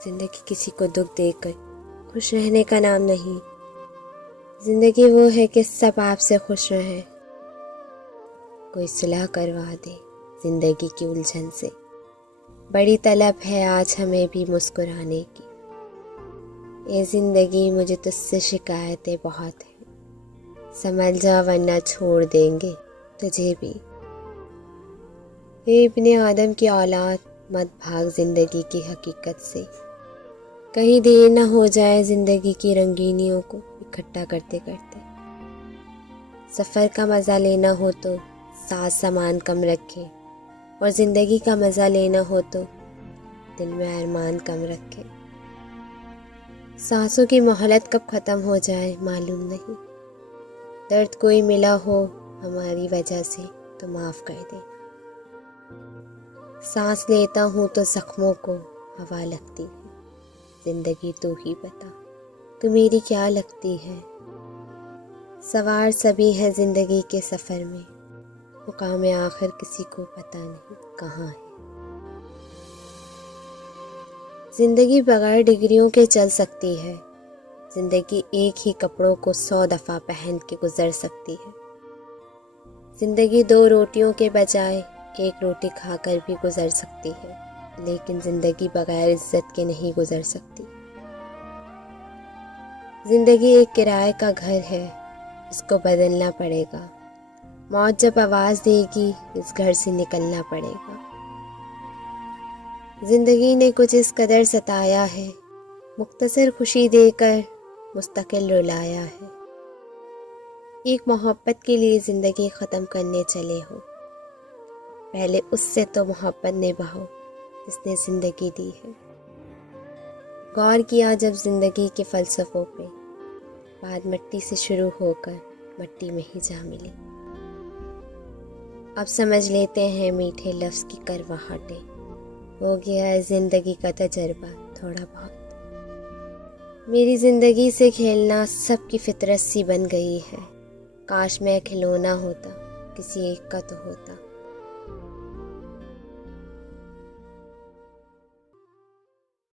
زندگی کسی کو دکھ دے کر خوش رہنے کا نام نہیں. زندگی وہ ہے کہ سب آپ سے خوش رہیں. کوئی صلح کروا دے زندگی کی الجھن سے. بڑی طلب ہے آج ہمیں بھی مسکرانے کی. اے زندگی مجھے تجھ سے شکایتیں بہت ہیں. سنبھل جا ورنہ چھوڑ دیں گے تجھے بھی. اے ابن آدم کی اولاد مت بھاگ زندگی کی حقیقت سے. کہیں دیر نہ ہو جائے زندگی کی رنگینیوں کو اکٹھا کرتے کرتے. سفر کا مزہ لینا ہو تو ساتھ سامان کم رکھے، اور زندگی کا مزہ لینا ہو تو دل میں ارمان کم رکھے. سانسوں کی مہلت کب ختم ہو جائے معلوم نہیں. درد کوئی ملا ہو ہماری وجہ سے تو معاف کر دے. سانس لیتا ہوں تو زخموں کو ہوا لگتی ہے. زندگی تو ہی بتا تو میری کیا لگتی ہے. سوار سبھی ہے زندگی کے سفر میں، مقام آخر کسی کو پتہ نہیں کہاں ہے. زندگی بغیر ڈگریوں کے چل سکتی ہے. زندگی ایک ہی کپڑوں کو 100 دفعہ پہن کے گزر سکتی ہے. زندگی 2 روٹیوں کے بجائے 1 روٹی کھا کر بھی گزر سکتی ہے، لیکن زندگی بغیر عزت کے نہیں گزر سکتی. زندگی ایک کرائے کا گھر ہے، اس کو بدلنا پڑے گا. موت جب آواز دے گی اس گھر سے نکلنا پڑے گا. زندگی نے کچھ اس قدر ستایا ہے، مختصر خوشی دے کر مستقل رلایا ہے. ایک محبت کے لیے زندگی ختم کرنے چلے ہو، پہلے اس سے تو محبت نبھاؤ جس نے زندگی دی ہے. غور کیا جب زندگی کے فلسفوں پہ، بات مٹی سے شروع ہو کر مٹی میں ہی جا ملی. اب سمجھ لیتے ہیں میٹھے لفظ کی کرواہٹیں. ہو گیا ہے زندگی کا تجربہ تھوڑا بہت. میری زندگی سے کھیلنا سب کی فطرت سی بن گئی ہے. کاش میں کھلونا ہوتا کسی ایک کا تو ہوتا.